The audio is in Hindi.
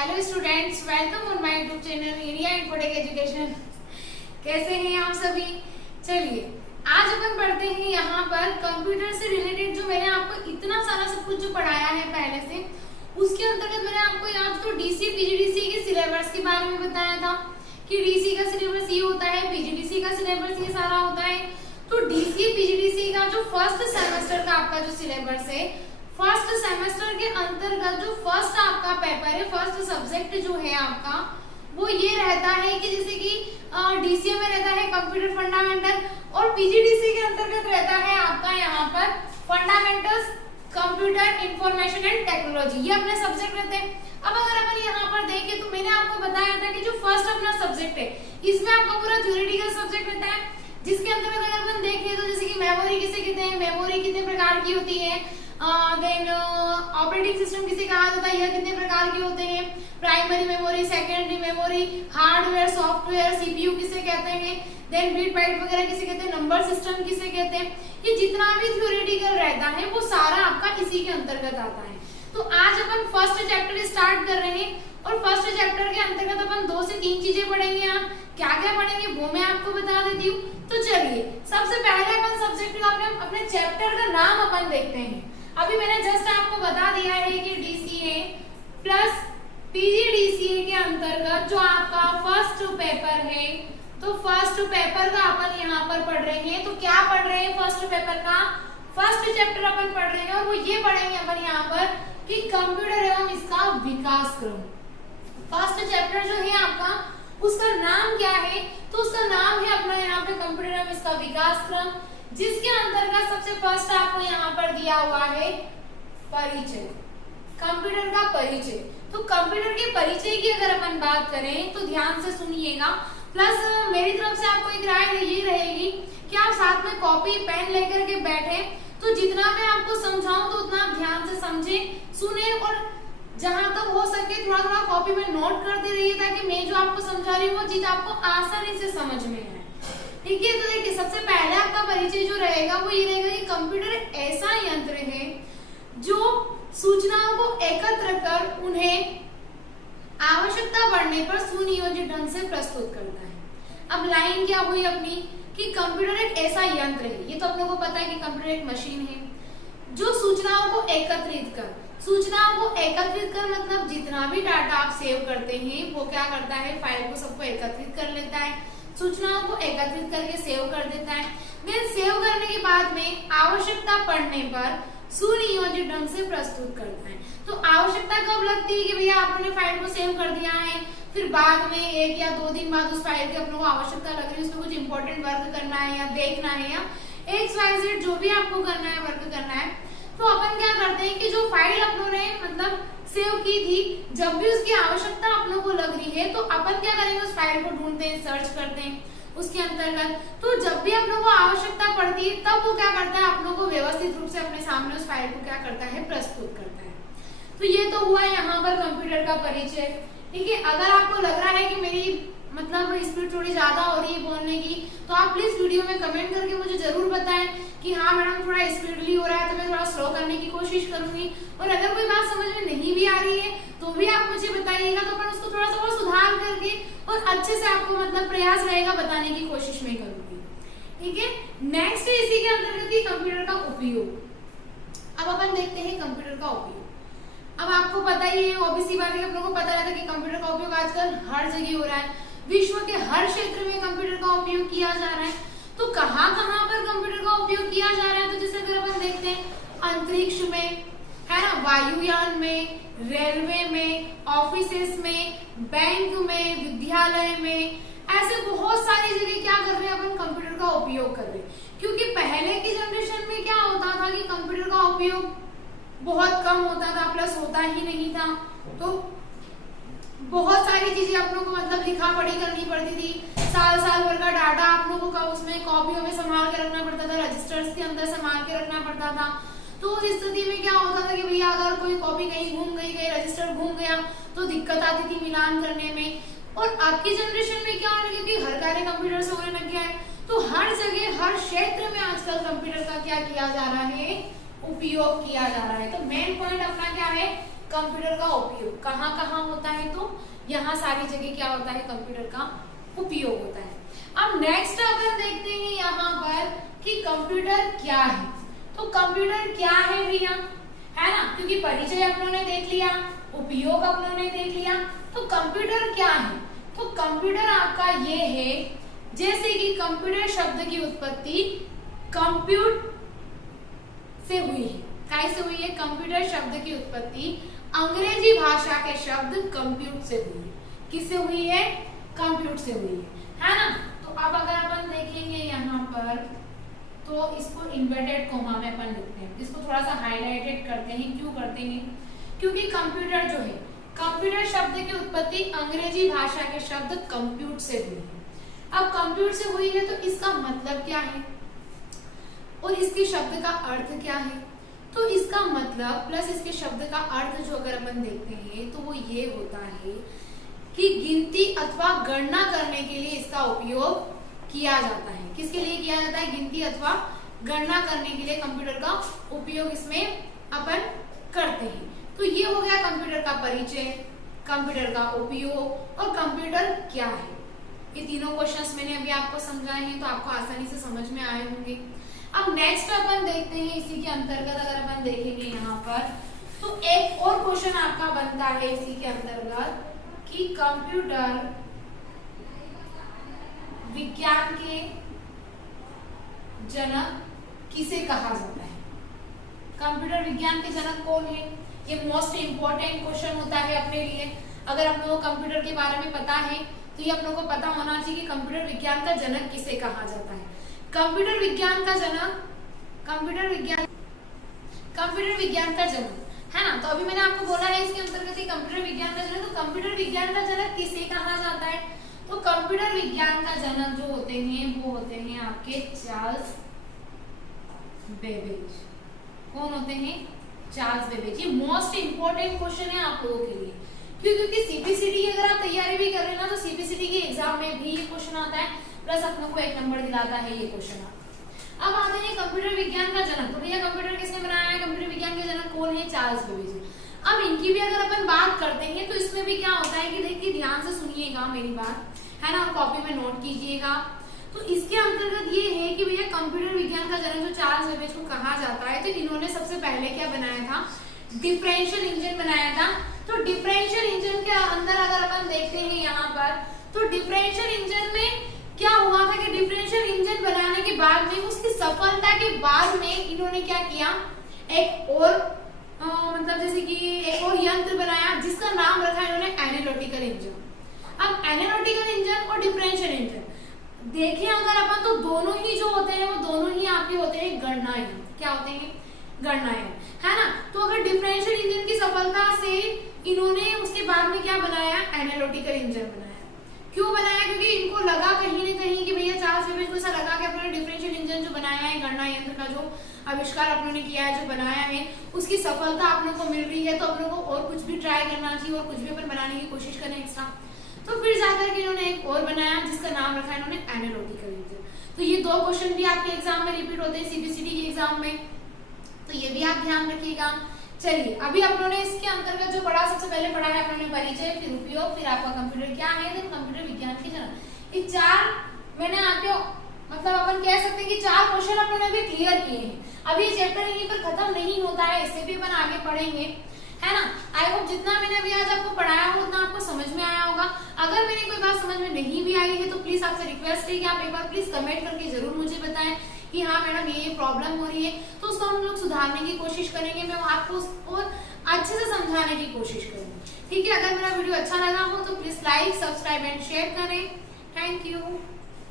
Hello students, welcome on my YouTube channel India infotech education. कैसे हैं आप सभी? चलिए आज अपन पढ़ते हैं यहाँ पर कंप्यूटर से रिलेटेड जो मैंने आपको इतना सारा सब कुछ जो पढ़ाया है पहले से, उसके अंतर्गत मैंने आपको याद तो डीसी पीजीडीसी के सिलेबस के बारे में बताया था कि डीसी का सिलेबस ये होता है, पीजीडीसी का सिलेबस ये सारा होता है। तो डीसी पीजीडीसी का जो फर्स्ट सेमेस्टर का आपका जो सिलेबस है, फर्स्ट सेमेस्टर के अंतर्गत जो फर्स्ट आपका पेपर है, फर्स्ट सब्जेक्ट जो है आपका वो ये रहता है कि जैसे कि डीसीए में रहता है कंप्यूटर फंडामेंटल और पीजीडीसी के अंतर्गत रहता है आपका यहाँ पर fundamentals computer information and technology, ये अपने सब्जेक्ट रहते हैं। अब अगर अपन यहाँ पर देखें तो मैंने आपको बताया था कि जो फर्स्ट अपना सब्जेक्ट है इसमें आपका पूरा थ्योरेटिकल सब्जेक्ट रहता है, जिसके अंतर्गत अगर अपन देखें तो जैसे कि मेमोरी किसे कहते हैं, मेमोरी कितने प्रकार की होती है, देन ऑपरेटिंग सिस्टम किसे कहा जाता है, यह कितने प्रकार के होते हैं, primary memory, secondary memory, hardware, software, CPU किसे कहते हैं, देन बिट बाइट वगैरह किसे कहते हैं, नंबर सिस्टम किसे कहते हैं। ये जितना भी थ्योरेटिकल रहता है वो सारा आपका इसी के अंतर्गत आता है। तो आज अपन फर्स्ट चैप्टर स्टार्ट कर रहे हैं और फर्स्ट चैप्टर के अंतर्गत अपन 2 से 3 चीजें पढ़ेंगे। क्या क्या पढ़ेंगे वो मैं आपको बता देती हूँ। तो चलिए सबसे पहले अपन सब्जेक्ट का अपने चैप्टर का नाम अपन देखते हैं। अभी मैंने जस्ट आपको बता दिया है कि डीसीए प्लस पीजीडीसीए के अंतर्गत जो आपका फर्स्ट पेपर है, तो फर्स्ट पेपर का अपन यहाँ पर पढ़ रहे हैं। तो क्या पढ़ रहे हैं? फर्स्ट पेपर का फर्स्ट चैप्टर अपन पढ़ रहे हैं और वो ये पढ़ेंगे अपन यहाँ पर कि कंप्यूटर एवं इसका विकास क्रम। फर्स्ट चैप्टर जो है आपका उसका नाम क्या है? तो उसका नाम है अपना यहाँ पे कंप्यूटर एवं इसका विकास क्रम, जिसके अंतर्गत सबसे फर्स्ट आपको यहाँ पर दिया हुआ है परिचय, कंप्यूटर का परिचय। तो कंप्यूटर के परिचय की अगर अपन बात करें तो ध्यान से सुनिएगा, प्लस मेरी तरफ से आपको एक राय ये रहेगी कि आप साथ में कॉपी पेन लेकर के बैठे, तो जितना मैं आपको समझाऊं तो उतना आप ध्यान से समझे, सुने और जहां तक हो सके थोड़ा थोड़ा कॉपी में नोट करते रहिए ताकि मैं जो आपको समझा रही हूँ वो चीज आपको आसानी से समझ में आए। ठीक है, तो देखिए सबसे पहले आपका परिचय जो रहेगा वो ये रहेगा कि कंप्यूटर ऐसा यंत्र है जो सूचनाओं को एकत्र कर उन्हें आवश्यकता पड़ने पर सुनियोजित ढंग से प्रस्तुत करता है। अब लाइन क्या हुई अपनी कि कंप्यूटर एक ऐसा यंत्र है, ये तो आप लोगों को पता है कि कंप्यूटर एक मशीन है जो सूचनाओं को एकत्रित कर मतलब जितना भी डाटा आप सेव करते हैं वो क्या करता है, फाइल को सबको एकत्रित कर लेता है, सूचनाओं को एकत्रित करके सेव कर देता है। देन सेव करने के बाद में आवश्यकता पड़ने पर सुनियोजित ढंग से प्रस्तुत करता है। तो आवश्यकता कब लगती है कि भैया आपने फाइल को सेव कर दिया है, फिर बाद में 1 या 2 दिन बाद उस फाइल की अपने को आवश्यकता लग रही है, उसमें कुछ इंपॉर्टेंट वर्क करना है या देखना है या XYZ जो भी आपको करना है, वर्क करना है, तो अपन क्या करते हैं कि जो फाइल अपनों ने मतलब सेव की थी, जब भी उसकी आवश्यकता अपनों को लग रही है तो अपन क्या करेंगे, उस फाइल को ढूंढते हैं, सर्च करते हैं उसके अंतर्गत। तो जब भी अपनों को आवश्यकता पड़ती है तब वो क्या करता है, अपनों को व्यवस्थित रूप से अपने सामने उस फाइल को क्या करता है, प्रस्तुत करता है। तो ये तो हुआ यहाँ पर कंप्यूटर का परिचय। ठीक है, अगर आपको लग रहा है कि मेरी मतलब स्पीड थोड़ी ज्यादा हो रही है बोलने की, तो आप प्लीज वीडियो में कमेंट करके मुझे जरूर बताएं कि हाँ मैडम थोड़ा स्पीडली हो रहा है, तो मैं थोड़ा स्लो करने की कोशिश करूंगी। और अगर कोई बात समझ में नहीं भी आ रही है तो भी आप मुझे बताइएगा, तो मैं उसको थोड़ा सा और सुधार करके और अच्छे से आपको मतलब प्रयास रहेगा बताने की कोशिश में करूंगी। ठीक है, नेक्स्ट इसी के अंतर्गत कंप्यूटर का उपयोग। अब अपन देखते हैं कंप्यूटर का उपयोग। अब आपको पता ही है, ओबीसी बात है, आप लोगों को पता रहता है कि कंप्यूटर का उपयोग आजकल हर जगह हो रहा है, विश्व के हर क्षेत्र में कंप्यूटर का उपयोग किया जा रहा है। तो कहाँ कहाँ पर कंप्यूटर का उपयोग किया जा रहा है? तो जैसे अगर अपन देखते हैं अंतरिक्ष में है ना, वायुयान में, रेलवे में, ऑफिसेस में, बैंक में, विद्यालय में, ऐसे बहुत सारी जगह क्या कर रहे हैं अपन, कंप्यूटर का उपयोग कर रहे हैं। क्योंकि पहले की जनरेशन में क्या होता था कि कंप्यूटर का उपयोग बहुत कम होता था, प्लस होता ही नहीं था, तो बहुत सारी चीजें आप लोगों को मतलब लिखा पढ़ी करनी पड़ती थी, साल भर का डाटा आप लोगों का उसमें कॉपियों में संभाल के रखना पड़ता था, रजिस्टर्स के अंदर संभाल के रखना पड़ता था। तो उस स्थिति में क्या होता था कि भैया अगर कोई कॉपी कहीं घूम गई, रजिस्टर घूम गया तो दिक्कत आती थी मिलान करने में। और अब की जनरेशन में क्या होने, क्योंकि हर कार्य कंप्यूटर से होने लग गया है, तो हर जगह हर क्षेत्र में आजकल कंप्यूटर का क्या किया जा रहा है, उपयोग किया जा रहा है। तो मेन पॉइंट अपना क्या है कंप्यूटर का उपयोग कहाँ कहाँ होता है, तो यहाँ सारी जगह क्या होता है, कंप्यूटर का उपयोग होता है। अब नेक्स्ट अपन देखते हैं यहाँ पर कि कंप्यूटर क्या है। तो कंप्यूटर क्या है भैया, है ना, क्योंकि परिचय अपनों ने देख लिया, उपयोग अपनों ने देख लिया, तो कंप्यूटर क्या है। तो कंप्यूटर आपका ये है, जैसे कि कंप्यूटर शब्द की उत्पत्ति कंप्यूट से हुई है। कैसे हुई है, कंप्यूटर शब्द की उत्पत्ति अंग्रेजी भाषा के शब्द कंप्यूट से हुई है। किससे हुई है, कंप्यूट से हुई है ना। तो अब अगर अपन देखेंगे यहाँ पर, तो इसको इन्वर्टेड कोमा में अपन लिखते हैं, इसको थोड़ा सा हाईलाइटेड करते हैं। क्यों करते हैं, क्योंकि कंप्यूटर जो है, कंप्यूटर शब्द की उत्पत्ति अंग्रेजी भाषा के शब्द कंप्यूट से हुई है। अब कंप्यूट से हुई है तो इसका मतलब क्या है और इसके शब्द का अर्थ क्या है। तो इसका मतलब प्लस इसके शब्द का अर्थ जो अगर अपन देखते हैं तो वो ये होता है कि गिनती अथवा गणना करने के लिए इसका उपयोग किया जाता है। किसके लिए किया जाता है, गिनती अथवा गणना करने के लिए कंप्यूटर का उपयोग इसमें अपन करते हैं। तो ये हो गया कंप्यूटर का परिचय, कंप्यूटर का उपयोग और कंप्यूटर क्या है। ये तीनों क्वेश्चंस मैंने अभी आपको समझाए हैं, तो आपको आसानी से समझ में आए होंगे। अब नेक्स्ट अपन देखते हैं, इसी के अंतर्गत अगर अपन देखेंगे यहाँ पर, तो एक और क्वेश्चन आपका बनता है इसी के अंतर्गत कि कंप्यूटर विज्ञान के जनक किसे कहा जाता है। कंप्यूटर विज्ञान के जनक कौन है, ये मोस्ट इंपॉर्टेंट क्वेश्चन होता है अपने लिए। अगर आप लोगों को कंप्यूटर के बारे में पता है तो ये आप लोगों को पता होना चाहिए कि कंप्यूटर विज्ञान का जनक किसे कहा जाता है। कंप्यूटर विज्ञान का जनक, कंप्यूटर विज्ञान का जनक, है ना। तो अभी मैंने आपको बोला है इसके अंतर्गत कंप्यूटर विज्ञान का जनक, तो कंप्यूटर विज्ञान का जनक किसे कहा जाता है। तो कंप्यूटर विज्ञान का जनक जो होते हैं वो होते हैं आपके चार्ल्स बेबेज। कौन होते हैं, चार्ल्स बेबेज। ये मोस्ट इंपॉर्टेंट क्वेश्चन है आप लोगों के लिए, क्योंकि सीपीसीटी की अगर आप तैयारी भी कर रहे हैं ना, तो सीपीसीटी के एग्जाम में भी ये क्वेश्चन आता है, प्लस अपनों को 1 नंबर दिलाता है ये क्वेश्चन। अब आते हैं कंप्यूटर विज्ञान का जनक। तो भैया कंप्यूटर किसने बनाया है, कंप्यूटर विज्ञान के जनक कौन है, चार्ल्स बेबेज। अब इनकी भी अगर अपन बात करते हैं तो इसमें भी क्या होता है कि देखिए ध्यान से सुनिएगा मेरी बात, है ना, और कॉपी में नोट कीजिएगा। तो इसके अंतर्गत ये है कि भैया कंप्यूटर विज्ञान का जनक जो चार्ल्स बेबेज को कहा जाता है, तो इन्होंने सबसे पहले क्या बनाया था, डिफरेंशियल इंजन बनाया था। तो डिफरेंशियल इंजन के अंदर अगर अपन देखते हैं यहाँ पर, तो डिफरेंशियल इंजन में क्या हुआ था कि डिफरेंशियल इंजन बनाने के बाद में, उसकी सफलता के बाद में इन्होंने क्या किया, एक और मतलब जैसे कि एक और यंत्र बनाया जिसका नाम रखा इन्होंने एनालिटिकल इंजन। अब एनालिटिकल इंजन और डिफरेंशियल इंजन देखिए अगर अपन, तो दोनों ही जो होते हैं वो दोनों ही आपके होते हैं गणना यंत्र। क्या होते हैं, गणना यंत्र, है ना। तो अगर डिफरेंशियल इंजन की सफलता से इन्होंने उसके बाद में क्या बनाया, एनालिटिकल इंजन बनाया। क्यों बनाया, क्योंकि इनको लगा कहीं न कहीं कि भैया चार्ल्स बेबेज को ऐसा लगा कि अपने डिफरेंशियल इंजन जो बनाया है, गणना यंत्र का जो आविष्कार अपनों ने किया है, जो बनाया है, उसकी सफलता अपनों को मिल रही है, तो अपनों को और कुछ भी ट्राई करना चाहिए और कुछ भी अपन बनाने की कोशिश करें एक्स्ट्रा। तो फिर जाकर के इन्होंने एक और बनाया जिसका नाम रखा इन्होंने एनालिटिकल इंजन। तो ये 2 क्वेश्चन भी आपके एग्जाम में रिपीट होते हैं, सीबीसीटी के एग्जाम में, तो ये भी आप ध्यान रखिएगा। चलिए अभी अपनों ने इसके अंतर्गत जो पढ़ा, सबसे पहले पढ़ा है अपनों ने परिचय, फिर उपयोग, फिर आपका कंप्यूटर क्या है, देन कंप्यूटर विज्ञान के जनक। ये 4 मैंने आपको मतलब अपन कह सकते हैं कि 4 क्वेश्चन अपनों ने भी क्लियर किए हैं। अभी ये चैप्टर यहीं पर खत्म नहीं होता है, इससे भी अपन आगे पढ़ेंगे, है ना। आई होप जितना मैंने अभी आज आपको पढ़ाया हो उतना आपको समझ में आया होगा। अगर मेरी कोई बात समझ में नहीं भी आई है तो प्लीज आपसे रिक्वेस्ट है कि आप एक बार प्लीज कमेंट करके जरूर मुझे बताएं कि हाँ मैडम ये प्रॉब्लम हो रही है, तो उसको हम लोग सुधारने की कोशिश करेंगे। मैं आपको उसको अच्छे से समझाने की कोशिश करूंगी, ठीक है। अगर मेरा वीडियो अच्छा लगा हो तो please like, subscribe and share करें। Thank you.